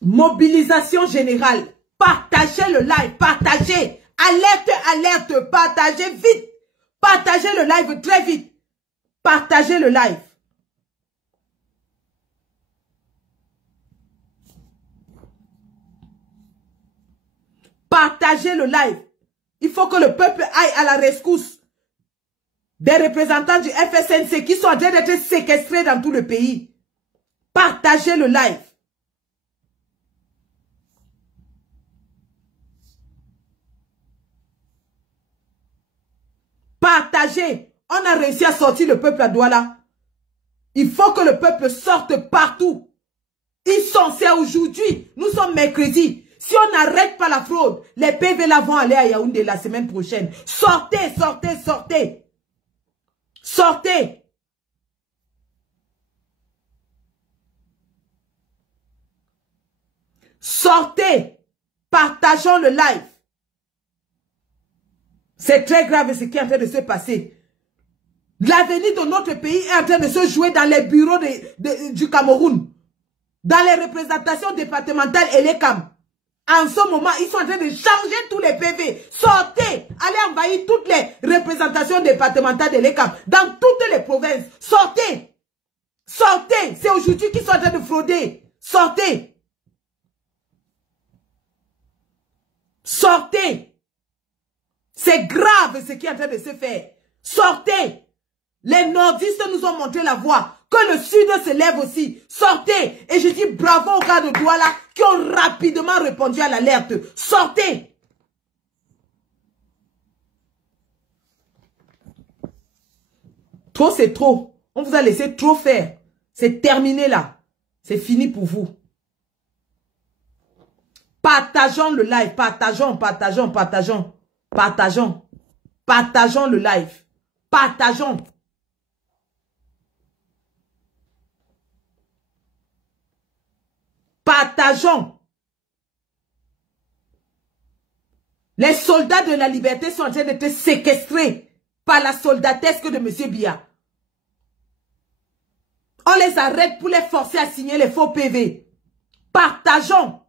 Mobilisation générale. Partagez le live. Partagez. Alerte, alerte. Partagez vite. Partagez le live très vite. Partagez le live. Partagez le live. Il faut que le peuple aille à la rescousse des représentants du FSNC qui sont en train d'être séquestrés dans tout le pays. Partagez le live. Partagez. On a réussi à sortir le peuple à Douala. Il faut que le peuple sorte partout. Ils sont, c'est aujourd'hui. Nous sommes mercredi. Si on n'arrête pas la fraude, les PV là vont aller à Yaoundé la semaine prochaine. Sortez, sortez, sortez. Sortez. Sortez. Partageons le live. C'est très grave ce qui est en train de se passer. L'avenir de notre pays est en train de se jouer dans les bureaux du Cameroun. Dans les représentations départementales et les CAM. En ce moment, ils sont en train de changer tous les PV. Sortez. Allez envahir toutes les représentations départementales de l'ECAM. Dans toutes les provinces. Sortez. Sortez. C'est aujourd'hui qu'ils sont en train de frauder. Sortez. Sortez. C'est grave ce qui est en train de se faire. Sortez. Les nordistes nous ont montré la voie. Que le sud se lève aussi. Sortez. Et je dis bravo aux gars de Douala qui ont rapidement répondu à l'alerte. Sortez. Trop c'est trop. On vous a laissé trop faire. C'est terminé là. C'est fini pour vous. Partageons le live. Partageons, partageons, partageons. Partageons. Partageons le live. Partageons. Partageons. Les soldats de la liberté sont en train d'être séquestrés par la soldatesque de M. Biya. On les arrête pour les forcer à signer les faux PV. Partageons.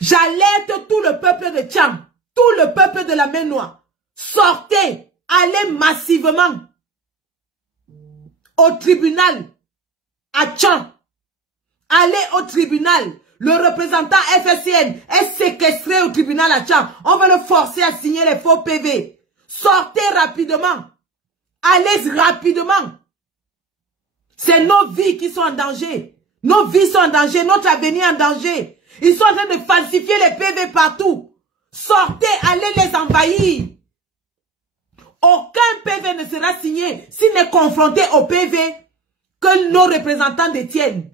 J'alerte tout le peuple de Tcham, tout le peuple de la Main-Noire. Sortez, allez massivement au tribunal à Tcham. Allez au tribunal. Le représentant FSCN est séquestré au tribunal à Tcham. On va le forcer à signer les faux PV. Sortez rapidement. Allez rapidement. C'est nos vies qui sont en danger. Nos vies sont en danger. Notre avenir en danger. Ils sont en train de falsifier les PV partout. Sortez, allez les envahir. Aucun PV ne sera signé s'il n'est confronté au PV que nos représentants détiennent.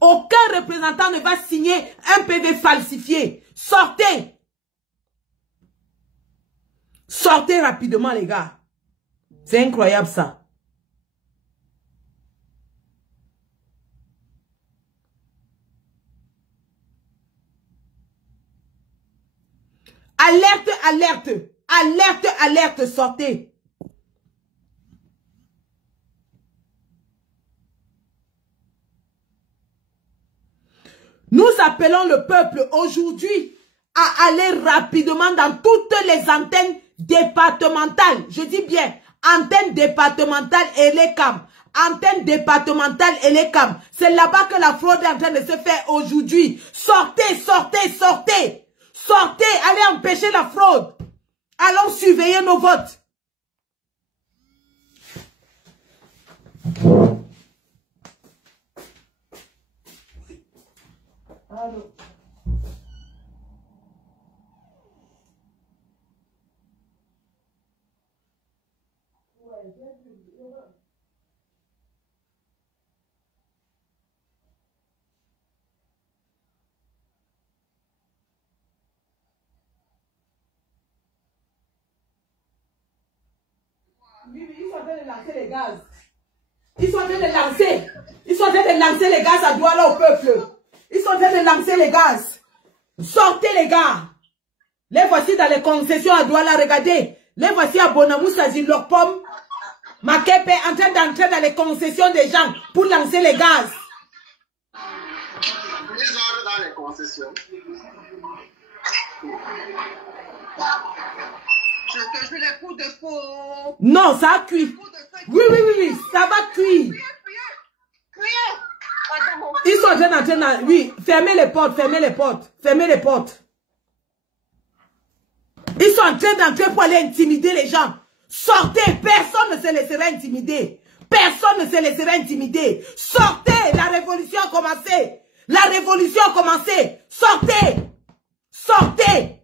Aucun représentant ne va signer un PV falsifié. Sortez. Sortez rapidement, les gars. C'est incroyable, ça. Alerte, alerte. Alerte, alerte, sortez. Nous appelons le peuple aujourd'hui à aller rapidement dans toutes les antennes départementales. Je dis bien, antennes départementales et les CAM. Antennes départementales et les CAM. C'est là-bas que la fraude est en train de se faire aujourd'hui. Sortez, sortez, sortez. Sortez, allez empêcher la fraude. Allons surveiller nos votes. Allô. Ils sont en train de lancer les gaz. Ils sont en train de lancer. Ils sont en train de lancer les gaz à Douala au peuple. Ils sont en train de lancer les gaz. Sortez les gars. Les voici dans les concessions à Douala. Regardez. Les voici à Bonamoussa, leur pomme. Makepe est en train d'entrer dans les concessions des gens pour lancer les gaz. Ils entrent dans les concessions. Je te jure les coups de feu. Non, ça a cuit. Oui, ça va cuire. Ils sont en train d'entrer dans... Oui, fermez les portes. Ils sont en train d'entrer pour aller intimider les gens. Sortez, personne ne se laissera intimider. Personne ne se laissera intimider. Sortez, la révolution a commencé. La révolution a commencé. Sortez. Sortez.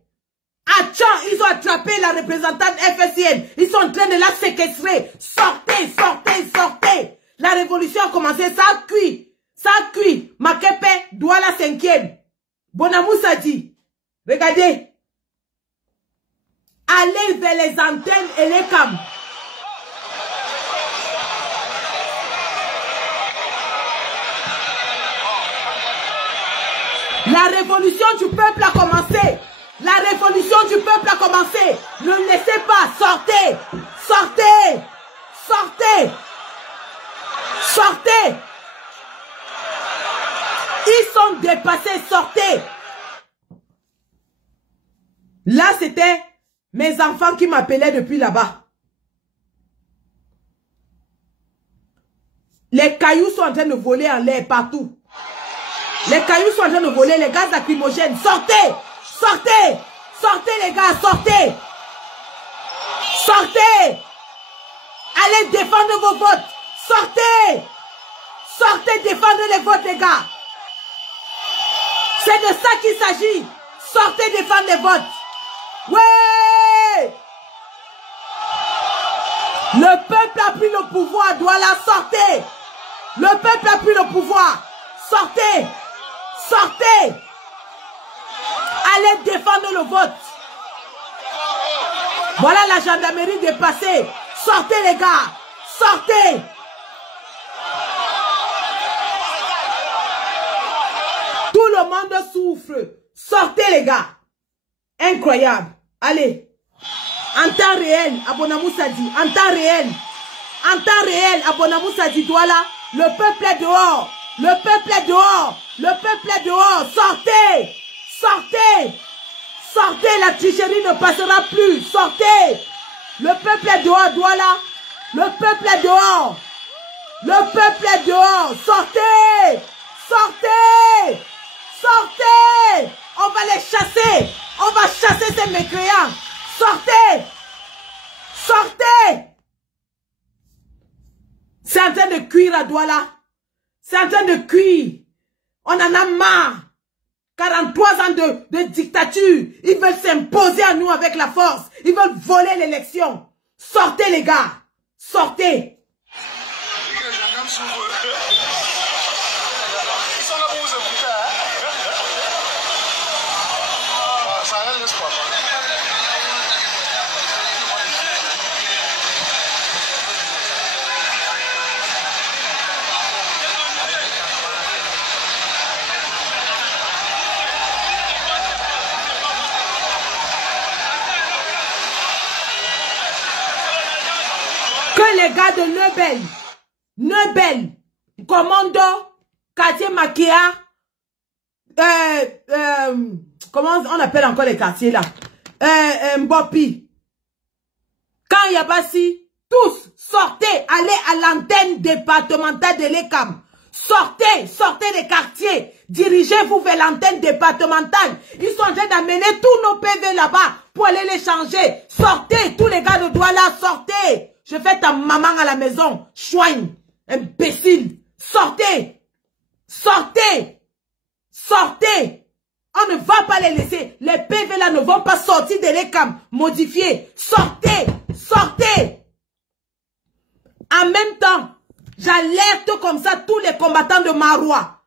À Tchan, ils ont attrapé la représentante FSCN. Ils sont en train de la séquestrer. Sortez, sortez, sortez. La révolution a commencé. Ça a cuit. Ça a cuit. Makepe, Douala 5e. Bonamoussa dit. Regardez. Allez vers les antennes et les cams. La révolution du peuple a commencé. La révolution du peuple a commencé. Ne laissez pas. Sortez. Sortez. Sortez. Sortez. Ils sont dépassés. Sortez. Là, c'était mes enfants qui m'appelaient depuis là-bas. Les cailloux sont en train de voler en l'air partout. Les cailloux sont en train de voler, les gaz lacrymogènes. Sortez! Sortez! Sortez les gars, sortez! Sortez! Allez défendre vos votes! Sortez! Sortez défendre les votes les gars! C'est de ça qu'il s'agit! Sortez défendre les votes! Ouais! Le peuple a pris le pouvoir, Douala, sortez! Le peuple a pris le pouvoir! Sortez! Sortez! Allez défendre le vote! Voilà la gendarmerie dépassée! Sortez les gars! Sortez! Tout le monde souffre! Sortez les gars! Incroyable! Allez! En temps réel, Abonamoussa dit, en temps réel! En temps réel, Abonamoussa dit, voilà, le peuple est dehors! Le peuple est dehors! Le peuple est dehors! Sortez! Sortez! Sortez! La tricherie ne passera plus! Sortez! Le peuple est dehors, Douala! Le peuple est dehors! Le peuple est dehors! Sortez! Sortez! Sortez! On va les chasser! On va chasser ces mécréants! Sortez! Sortez! C'est en train de cuire à Douala. C'est en train de cuire. On en a marre. 43 ans de dictature. Ils veulent s'imposer à nous avec la force. Ils veulent voler l'élection. Sortez les gars. Sortez. Les gars de Neubel, commando, quartier Makia, comment on appelle encore les quartiers là, Mbopi, quand Yabassi, tous, sortez, allez à l'antenne départementale de l'ECAM, sortez des quartiers, dirigez-vous vers l'antenne départementale, ils sont en train d'amener tous nos PV là-bas pour aller les changer, sortez, tous les gars de Douala, sortez. Je fais ta maman à la maison. Chouigne. Imbécile. Sortez. Sortez. Sortez. On ne va pas les laisser. Les PV là ne vont pas sortir de l'ECAM modifiés. Sortez. Sortez. En même temps, j'alerte comme ça tous les combattants de Maroua.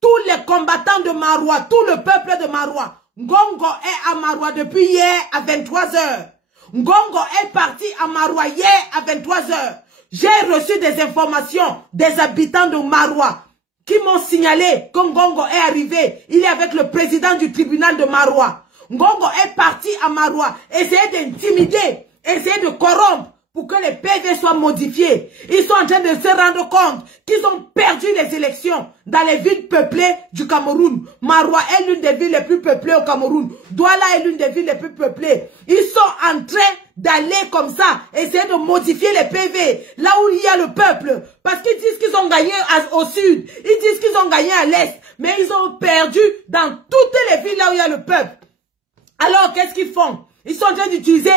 Tous les combattants de Maroua. Tout le peuple de Maroua. Ngongo est à Maroua depuis hier à 23 h. Ngongo est parti à Maroua hier à 23 h. J'ai reçu des informations des habitants de Maroua qui m'ont signalé que Ngongo est arrivé. Il est avec le président du tribunal de Maroua. Ngongo est parti à Maroua, essayer d'intimider, essayer de corrompre pour que les PV soient modifiés. Ils sont en train de se rendre compte qu'ils ont perdu les élections dans les villes peuplées du Cameroun. Maroua est l'une des villes les plus peuplées au Cameroun. Douala est l'une des villes les plus peuplées. Ils sont en train d'aller comme ça, essayer de modifier les PV, là où il y a le peuple. Parce qu'ils disent qu'ils ont gagné au sud, ils disent qu'ils ont gagné à l'est, mais ils ont perdu dans toutes les villes là où il y a le peuple. Alors, qu'est-ce qu'ils font? Ils sont en train d'utiliser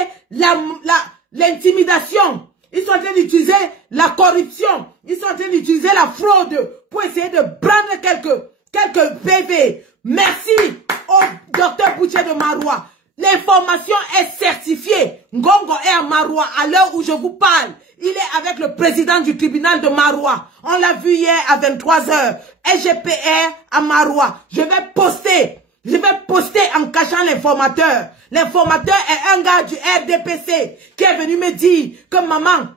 l'intimidation. Ils sont en train d'utiliser la corruption. Ils sont en train d'utiliser la fraude pour essayer de prendre quelques PV. Merci au docteur Boucher de Maroua. L'information est certifiée. Ngongo est à Maroua à l'heure où je vous parle. Il est avec le président du tribunal de Maroua. On l'a vu hier à 23 h. SGPR à Maroua. Je vais poster en cachant l'informateur. L'informateur est un gars du RDPC qui est venu me dire que maman,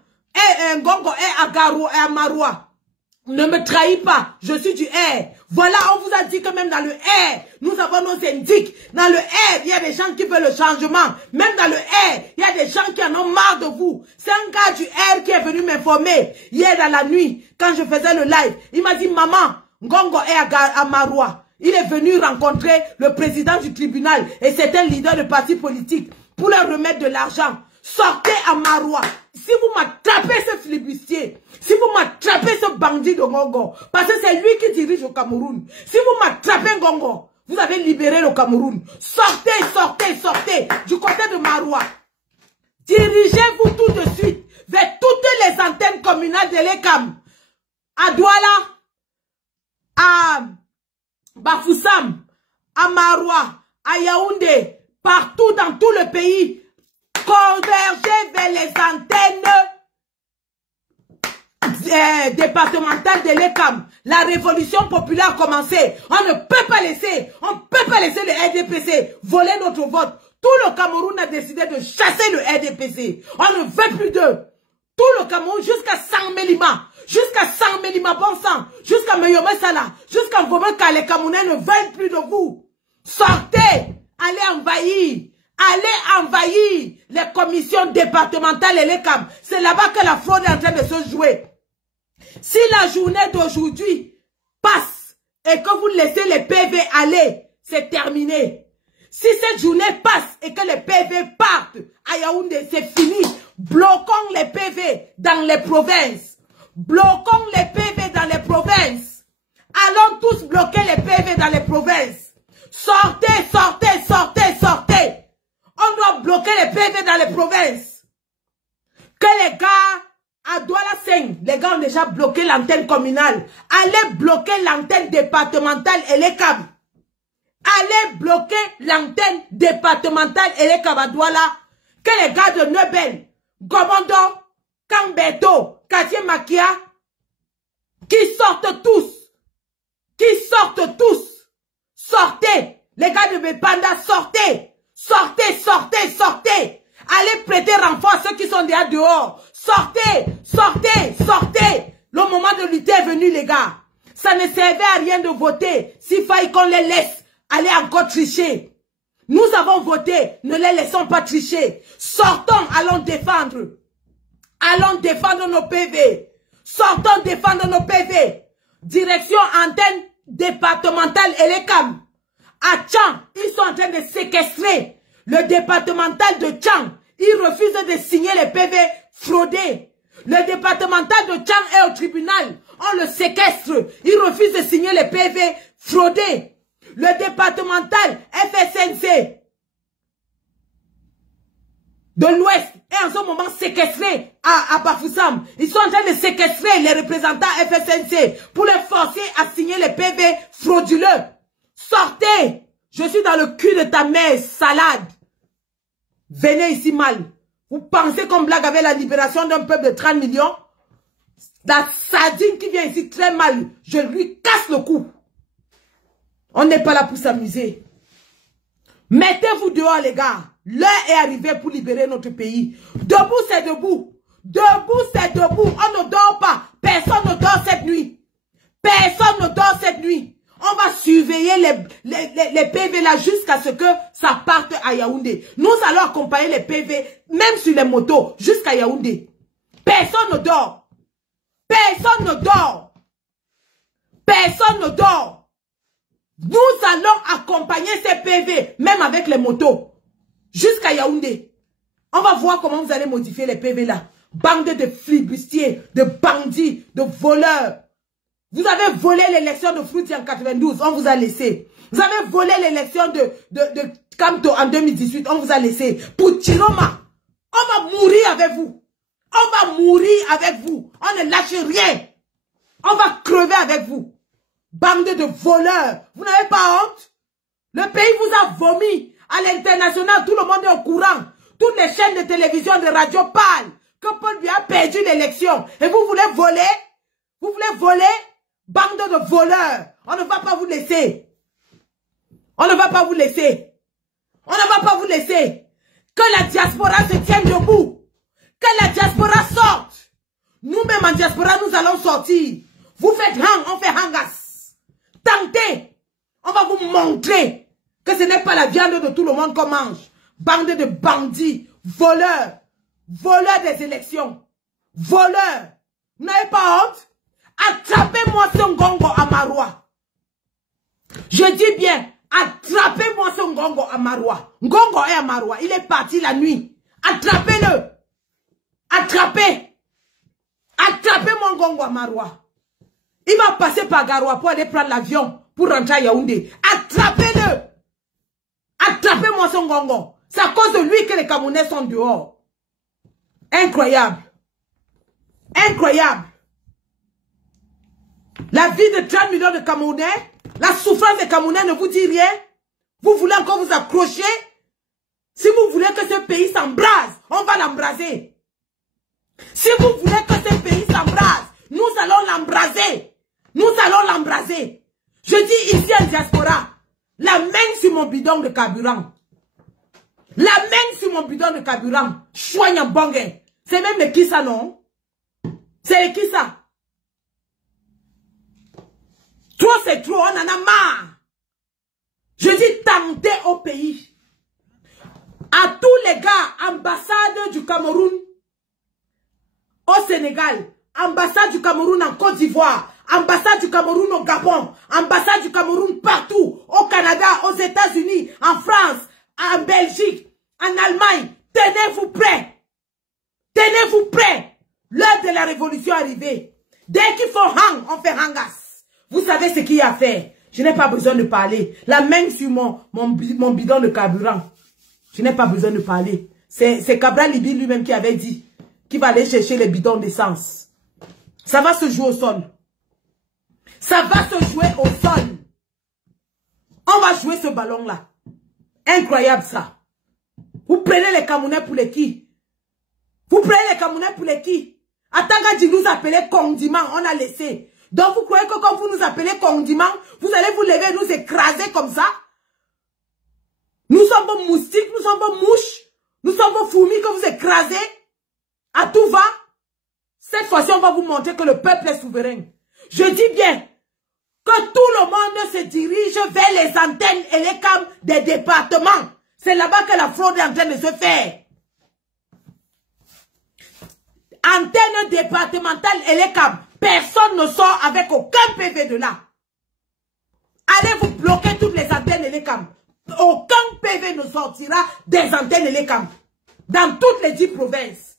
Ngongo est à Garou et à Maroua. Ne me trahis pas, je suis du R. Voilà, on vous a dit que même dans le R, nous avons nos indices. Dans le R, il y a des gens qui veulent le changement. Même dans le R, il y a des gens qui en ont marre de vous. C'est un gars du R qui est venu m'informer hier dans la nuit, quand je faisais le live. Il m'a dit, maman, Ngongo est à Maroua. Il est venu rencontrer le président du tribunal et c'est un leader de parti politique pour leur remettre de l'argent. Sortez à Maroua. Si vous m'attrapez ce flibustier, si vous m'attrapez ce bandit de Ngongo, parce que c'est lui qui dirige le Cameroun. Si vous m'attrapez Ngongo, vous avez libéré le Cameroun. Sortez, sortez, sortez du côté de Maroua. Dirigez-vous tout de suite vers toutes les antennes communales de l'ECAM. À Douala, à Bafoussam, à Maroua, à Yaoundé, partout dans tout le pays. Converger vers les antennes départementales de l'ECAM. La révolution populaire a commencé. On ne peut pas laisser le RDPC voler notre vote. Tout le Cameroun a décidé de chasser le RDPC. On ne veut plus d'eux. Tout le Cameroun jusqu'à Sang-Mélima. Jusqu'à Sang-Mélima, bon sang. Jusqu'à Meyome Sala. Jusqu'à Ngomeka, les Camerounais ne veulent plus de vous. Sortez. Allez envahir. Allez envahir les commissions départementales et les CAM. C'est là-bas que la fraude est en train de se jouer. Si la journée d'aujourd'hui passe et que vous laissez les PV aller, c'est terminé. Si cette journée passe et que les PV partent à Yaoundé, c'est fini. Bloquons les PV dans les provinces. Bloquons les PV dans les provinces. Allons tous bloquer les PV dans les provinces. Sortez, sortez, sortez, sortez. On doit bloquer les PV dans les provinces. Que les gars à Douala Seng, les gars ont déjà bloqué l'antenne communale. Allez bloquer l'antenne départementale et les câbles. Allez bloquer l'antenne départementale et les câbles à Douala. Que les gars de Nebel, Gomondo, Kambeto, Katié Makia, qui sortent tous. Sortez. Les gars de Bepanda, sortez. Sortez, sortez, sortez. Allez prêter renfort à ceux qui sont déjà dehors. Sortez, sortez, sortez. Le moment de lutter est venu, les gars. Ça ne servait à rien de voter. S'il faille qu'on les laisse aller encore tricher. Nous avons voté, ne les laissons pas tricher. Sortons, allons défendre. Allons défendre nos PV. Sortons défendre nos PV. Direction antenne départementale et les CAM. À Tchang, ils sont en train de séquestrer le départemental de Tchang. Ils refusent de signer les PV fraudés. Le départemental de Tchang est au tribunal. On le séquestre. Ils refusent de signer les PV fraudés. Le départemental FSNC de l'Ouest est en ce moment séquestré à Bafoussam. Ils sont en train de séquestrer les représentants FSNC pour les forcer à signer les PV frauduleux. Sortez! Je suis dans le cul de ta mère, salade. Venez ici mal. Vous pensez qu'on blague avec la libération d'un peuple de 30 millions? La sardine qui vient ici très mal, je lui casse le cou. On n'est pas là pour s'amuser. Mettez-vous dehors, les gars. L'heure est arrivée pour libérer notre pays. Debout, c'est debout. Debout, c'est debout. On ne dort pas. Personne ne dort cette nuit. Personne ne dort cette nuit. On va surveiller les PV là jusqu'à ce que ça parte à Yaoundé. Nous allons accompagner les PV, même sur les motos, jusqu'à Yaoundé. Personne ne dort. Personne ne dort. Personne ne dort. Nous allons accompagner ces PV, même avec les motos, jusqu'à Yaoundé. On va voir comment vous allez modifier les PV là. Bande de flibustiers, de bandits, de voleurs. Vous avez volé l'élection de Fruity en 92, on vous a laissé. Vous avez volé l'élection de Kamto en 2018, on vous a laissé. Pour Chiroma, on va mourir avec vous. On va mourir avec vous. On ne lâche rien. On va crever avec vous. Bande de voleurs. Vous n'avez pas honte? Le pays vous a vomi. À l'international, tout le monde est au courant. Toutes les chaînes de télévision, de radio parlent que Paul Biya a perdu l'élection. Et vous voulez voler? Vous voulez voler? Bande de voleurs. On ne va pas vous laisser. On ne va pas vous laisser. On ne va pas vous laisser. Que la diaspora se tienne debout. Que la diaspora sorte. Nous-mêmes en diaspora, nous allons sortir. Vous faites hang, on fait hangas. Tentez. On va vous montrer que ce n'est pas la viande de tout le monde qu'on mange. Bande de bandits, voleurs. Voleurs des élections. Voleurs. Vous n'avez pas honte? Attrapez-moi ce Ngongo à Maroua. Je dis bien, attrapez-moi ce Ngongo à Maroua. Ngongo est à Maroua. Il est parti la nuit. Attrapez-le. Attrapez. Attrapez mon Ngongo à Maroua. Il va passer par Garoua pour aller prendre l'avion pour rentrer à Yaoundé. Attrapez-le. Attrapez-moi ce Ngongo. C'est à cause de lui que les Camerounais sont dehors. Incroyable. Incroyable. La vie de 30 millions de Camerounais, la souffrance des Camerounais ne vous dit rien. Vous voulez encore vous accrocher? Si vous voulez que ce pays s'embrase, on va l'embraser. Si vous voulez que ce pays s'embrase, nous allons l'embraser. Nous allons l'embraser. Je dis ici en diaspora, la main sur mon bidon de carburant. La main sur mon bidon de carburant. Chouanya Bongue. C'est même le qui ça, non? C'est le qui ça? Trop c'est trop, on en a marre. Je dis tentez au pays. À tous les gars, ambassade du Cameroun au Sénégal, ambassade du Cameroun en Côte d'Ivoire, ambassade du Cameroun au Gabon, ambassade du Cameroun partout, au Canada, aux États-Unis, en France, en Belgique, en Allemagne. Tenez-vous prêts. Tenez-vous prêts. L'heure de la révolution est arrivée. Dès qu'il faut hang, on fait hangas. Vous savez ce qu'il y a à faire. Je n'ai pas besoin de parler. La main sur mon bidon de carburant. Je n'ai pas besoin de parler. C'est Cabral Libi lui-même qui avait dit qu'il va aller chercher les bidons d'essence. Ça va se jouer au sol. Ça va se jouer au sol. On va jouer ce ballon-là. Incroyable ça. Vous prenez les Camerounais pour les qui? Vous prenez les Camerounais pour les qui? Atanga dit nous appeler condiment, on a laissé. Donc vous croyez que quand vous nous appelez condiment, vous allez vous lever et nous écraser comme ça? Nous sommes vos moustiques, nous sommes vos mouches, nous sommes vos fourmis que vous écrasez. À tout va. Cette fois-ci, on va vous montrer que le peuple est souverain. Je dis bien que tout le monde se dirige vers les antennes et les cams des départements. C'est là-bas que la fraude est en train de se faire. Antenne départementale et les cams. Personne ne sort avec aucun PV de là. Allez vous bloquer toutes les antennes et les cams. Aucun PV ne sortira des antennes et les cams. Dans toutes les 10 provinces.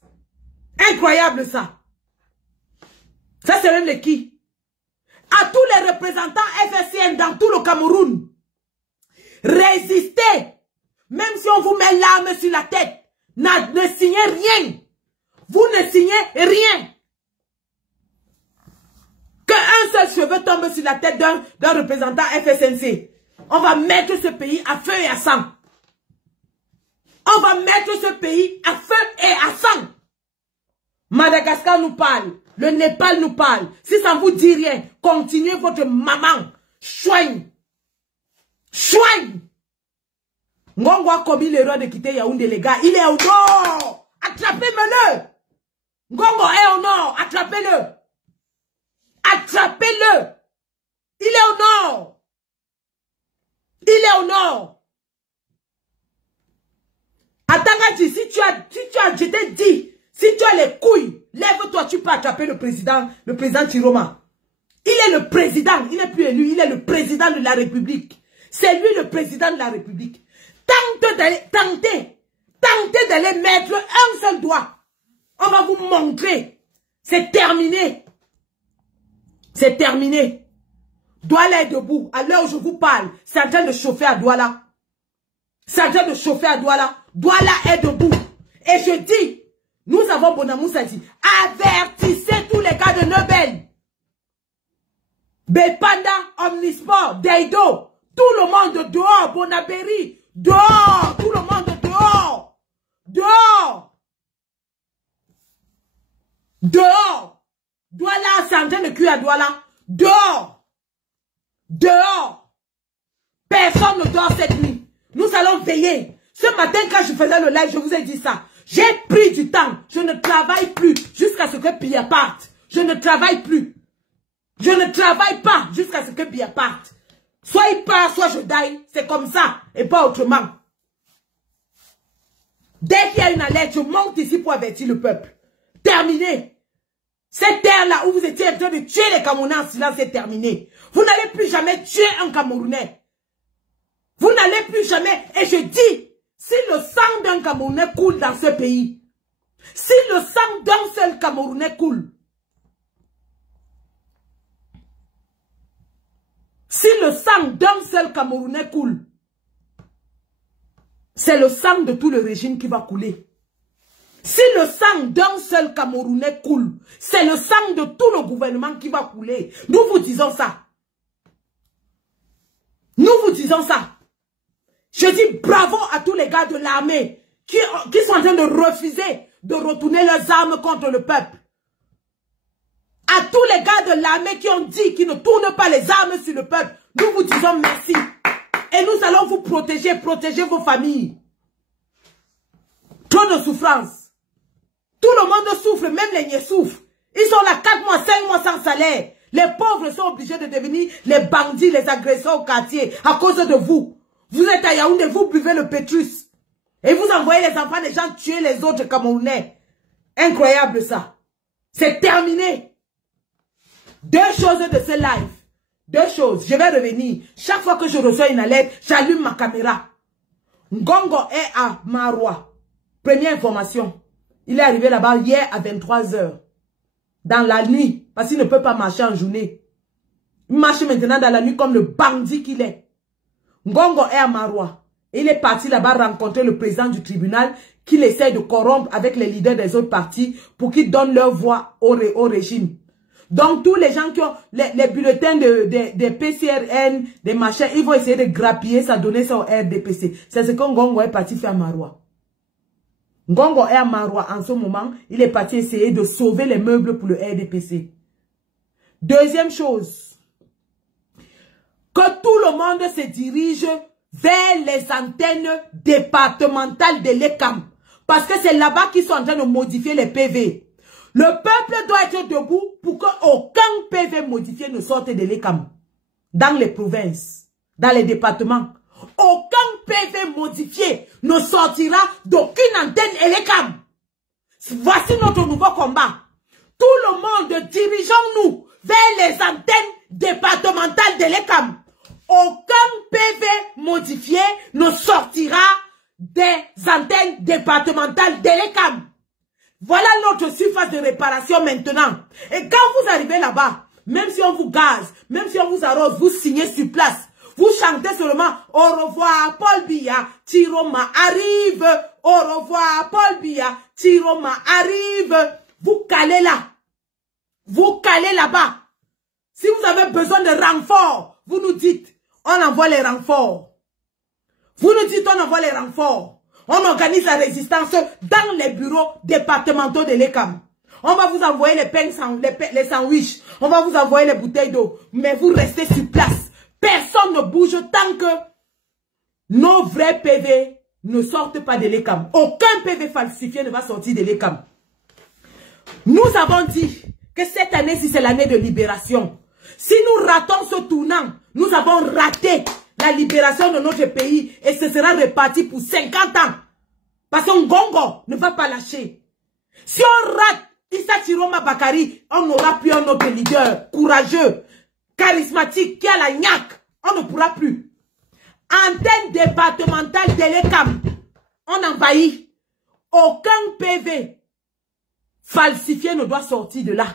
Incroyable ça. Ça c'est même le qui. À tous les représentants FSCN dans tout le Cameroun. Résistez. Même si on vous met l'arme sur la tête. Ne signez rien. Vous ne signez rien. Qu'un seul cheveu tombe sur la tête d'un représentant FSNC. On va mettre ce pays à feu et à sang. On va mettre ce pays à feu et à sang. Madagascar nous parle. Le Népal nous parle. Si ça ne vous dit rien, continuez votre maman. Chouigne. Chouigne. Ngongo a commis l'erreur de quitter Yaoundé, les gars. Il est au nord. Attrapez-le. Ngongo est au nord. Attrapez-le. Attrapez-le. Il est au nord. Il est au nord. Attends, si tu as, je t'ai dit, si tu as les couilles, lève-toi, tu peux attraper le président Chiroma. Il est le président, il n'est plus élu, il est le président de la République. C'est lui le président de la République. Tentez d'aller mettre un seul doigt. On va vous montrer. C'est terminé. C'est terminé. Douala est debout. À l'heure où je vous parle, c'est en train de chauffer à Douala. C'est en train de chauffer à Douala. Douala est debout. Et je dis, nous avons Bonamoussa dit, avertissez tous les gars de Nobel. Bepanda, Omnisport, Deido, tout le monde dehors, Bonaberi, dehors, tout le monde dehors, dehors, dehors, Douala, c'est en train de cuire à Douala, dehors, dehors, personne ne dort cette nuit, nous allons veiller. Ce matin quand je faisais le live, je vous ai dit ça, j'ai pris du temps, je ne travaille plus jusqu'à ce que Pia parte, je ne travaille plus. Je ne travaille pas jusqu'à ce que Bia parte. Soit il part, soit je die. C'est comme ça et pas autrement. Dès qu'il y a une alerte, je monte ici pour avertir le peuple. Terminé. Cette terre-là où vous étiez en train de tuer les Camerounais en silence, c'est terminé. Vous n'allez plus jamais tuer un Camerounais. Vous n'allez plus jamais. Et je dis, si le sang d'un Camerounais coule dans ce pays, si le sang d'un seul Camerounais coule, si le sang d'un seul Camerounais coule, c'est le sang de tout le régime qui va couler. Si le sang d'un seul Camerounais coule, c'est le sang de tout le gouvernement qui va couler. Nous vous disons ça. Nous vous disons ça. Je dis bravo à tous les gars de l'armée qui sont en train de refuser de retourner leurs armes contre le peuple. À tous les gars de l'armée qui ont dit qu'ils ne tournent pas les armes sur le peuple, nous vous disons merci. Et nous allons vous protéger, protéger vos familles. Trop de souffrance. Tout le monde souffre, même les niais souffrent. Ils sont là 4 mois, 5 mois sans salaire. Les pauvres sont obligés de devenir les bandits, les agresseurs au quartier à cause de vous. Vous êtes à Yaoundé, vous buvez le pétrus. Et vous envoyez les enfants des gens tuer les autres Camerounais. Incroyable ça. C'est terminé. 2 choses de ce live. 2 choses. Je vais revenir. Chaque fois que je reçois une alerte, j'allume ma caméra. Ngongo est à Maroua. Première information. Il est arrivé là-bas hier à 23 h. Dans la nuit. Parce qu'il ne peut pas marcher en journée. Il marche maintenant dans la nuit comme le bandit qu'il est. Ngongo est à Maroua. Il est parti là-bas rencontrer le président du tribunal qu'il essaie de corrompre avec les leaders des autres partis pour qu'ils donnent leur voix au régime. Donc, tous les gens qui ont les bulletins des PCRN, des machins, ils vont essayer de grappiller ça, donner ça au RDPC. C'est ce que Ngongo est parti faire à Maroua. Ngongo est à Maroua en ce moment. Il est parti essayer de sauver les meubles pour le RDPC. Deuxième chose. Que tout le monde se dirige vers les antennes départementales de l'ECAM. Parce que c'est là-bas qu'ils sont en train de modifier les PV. Le peuple doit être debout pour qu'aucun PV modifié ne sorte de l'ECAM. Dans les provinces, dans les départements. Aucun PV modifié ne sortira d'aucune antenne ELECAM. Voici notre nouveau combat. Tout le monde, dirigeons-nous vers les antennes départementales de l'ECAM. Aucun PV modifié ne sortira des antennes départementales de l'ECAM. Voilà notre surface de réparation maintenant. Et quand vous arrivez là-bas, même si on vous gaze, même si on vous arrose, vous signez sur place. Vous chantez seulement « Au revoir Paul Biya, Chiroma arrive ». « Au revoir Paul Biya, Chiroma arrive ». Vous calez là. Vous calez là-bas. Si vous avez besoin de renforts, vous nous dites, on envoie les renforts. Vous nous dites, on envoie les renforts. On organise la résistance dans les bureaux départementaux de l'ECAM. On va vous envoyer les pains, les sandwichs. On va vous envoyer les bouteilles d'eau. Mais vous restez sur place. Personne ne bouge tant que nos vrais PV ne sortent pas de l'ECAM. Aucun PV falsifié ne va sortir de l'ECAM. Nous avons dit que cette année-ci, c'est l'année de libération. Si nous ratons ce tournant, nous avons raté la libération de notre pays et ce sera reparti pour 50 ans. Parce qu'un Gongo ne va pas lâcher. Si on rate Issa Chiroma Bakari, on n'aura plus un autre leader courageux, charismatique, qui a la gnaque. On ne pourra plus. Antenne départementale d'Elekam, on envahit. Aucun PV falsifié ne doit sortir de là.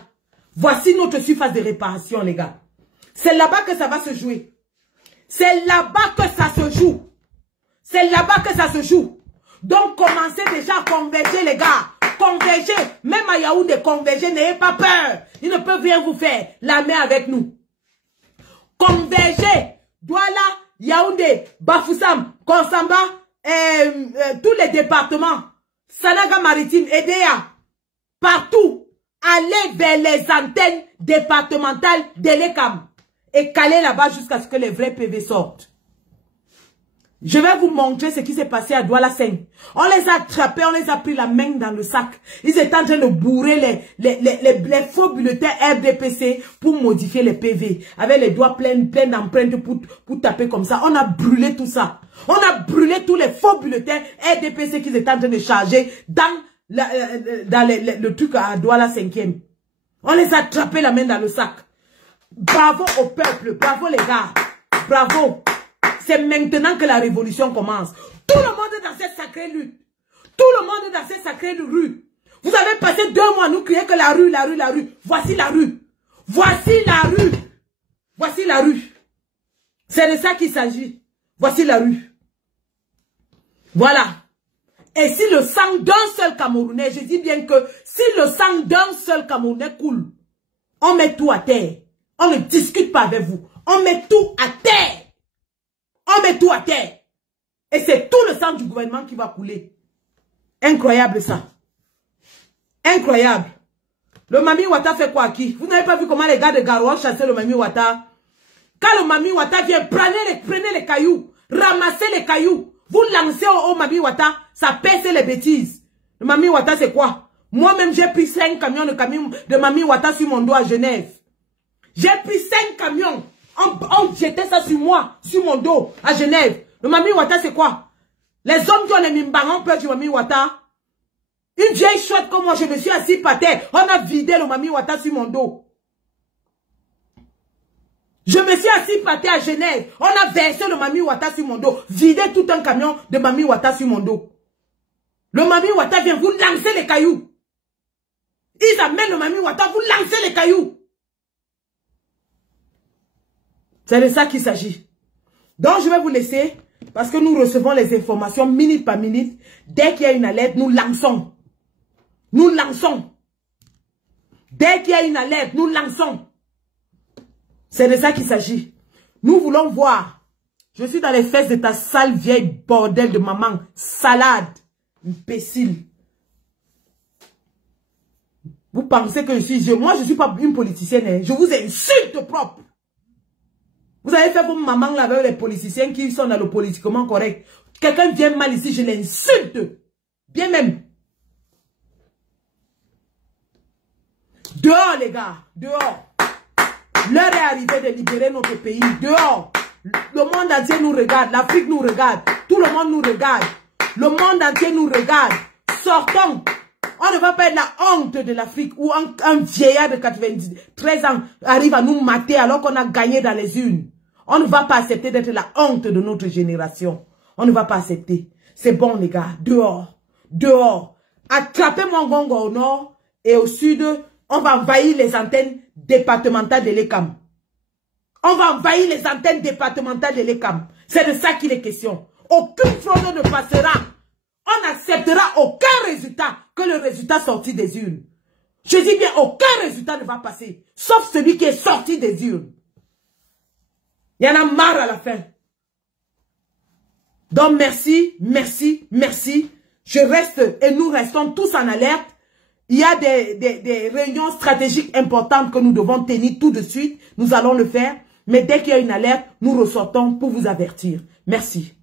Voici notre surface de réparation, les gars. C'est là-bas que ça va se jouer. C'est là-bas que ça se joue. C'est là-bas que ça se joue. Donc, commencez déjà à converger, les gars. Converger. Même à Yaoundé, converger, n'ayez pas peur. Ils ne peuvent rien vous faire. La main avec nous. Converger. Douala, Yaoundé, Bafoussam, Konsamba, tous les départements. Sanaga Maritime, Edea. Partout. Allez vers les antennes départementales d'Elekam. Et caler là-bas jusqu'à ce que les vrais PV sortent. Je vais vous montrer ce qui s'est passé à Douala 5. On les a attrapés, on les a pris la main dans le sac. Ils étaient en train de bourrer les faux bulletins RDPC pour modifier les PV. Avec les doigts pleins d'empreintes pour taper comme ça. On a brûlé tout ça. On a brûlé tous les faux bulletins RDPC qu'ils étaient en train de charger dans le truc à Douala 5e. On les a attrapés la main dans le sac. Bravo au peuple, bravo les gars, bravo. C'est maintenant que la révolution commence. Tout le monde est dans cette sacrée lutte. Tout le monde est dans cette sacrée rue. Vous avez passé 2 mois à nous crier que la rue, la rue, la rue. Voici la rue. Voici la rue. Voici la rue. C'est de ça qu'il s'agit. Voici la rue. Voilà. Et si le sang d'un seul Camerounais, je dis bien que si le sang d'un seul Camerounais coule, on met tout à terre. On ne discute pas avec vous. On met tout à terre. On met tout à terre. Et c'est tout le sang du gouvernement qui va couler. Incroyable ça. Incroyable. Le Mami Wata fait quoi à qui? Vous n'avez pas vu comment les gars de Garoua chassaient le Mami Wata? Quand le Mami Wata vient, prenez les cailloux. Ramassez les cailloux. Vous lancez au Mami Wata, ça pèse les bêtises. Le Mami Wata c'est quoi? Moi-même j'ai pris 5 camions de Mami Wata sur mon dos à Genève. J'ai pris 5 camions. On jetait ça sur moi, sur mon dos, à Genève. Le Mami Wata, c'est quoi? Les hommes qui ont les mimbarans ont peur du Mami Wata. Une vieille chouette comme moi, je me suis assis par terre. On a vidé le Mami Wata sur mon dos. Je me suis assis par terre à Genève. On a versé le Mami Wata sur mon dos. Vidé tout un camion de Mami Wata sur mon dos. Le Mami Wata vient vous lancer les cailloux. Ils amènent le Mami Wata, vous lancez les cailloux. C'est de ça qu'il s'agit. Donc, je vais vous laisser parce que nous recevons les informations minute par minute. Dès qu'il y a une alerte, nous lançons. Nous lançons. Dès qu'il y a une alerte, nous lançons. C'est de ça qu'il s'agit. Nous voulons voir. Je suis dans les fesses de ta sale vieille bordel de maman. Salade. Imbécile. Vous pensez que moi, je ne suis pas une politicienne. Hein. Je vous insulte propre. Vous avez fait vos mamans là avec les politiciens qui sont dans le politiquement correct. Quelqu'un vient mal ici, je l'insulte. Bien même. Dehors les gars, dehors. L'heure est arrivée de libérer notre pays. Dehors. Le monde entier nous regarde, l'Afrique nous regarde, tout le monde nous regarde. Le monde entier nous regarde. Sortons. On ne va pas être la honte de l'Afrique où un vieillard de 93 ans arrive à nous mater alors qu'on a gagné dans les urnes. On ne va pas accepter d'être la honte de notre génération. On ne va pas accepter. C'est bon les gars, dehors, dehors. Attrapez Mongongo au nord et au sud, on va envahir les antennes départementales de l'ECAM. On va envahir les antennes départementales de l'ECAM. C'est de ça qu'il est question. Aucune fraude ne passera. On n'acceptera aucun résultat que le résultat sorti des urnes. Je dis bien, aucun résultat ne va passer. Sauf celui qui est sorti des urnes. Il y en a marre à la fin. Donc merci, merci, merci. Je reste et nous restons tous en alerte. Il y a des réunions stratégiques importantes que nous devons tenir tout de suite. Nous allons le faire. Mais dès qu'il y a une alerte, nous ressortons pour vous avertir. Merci.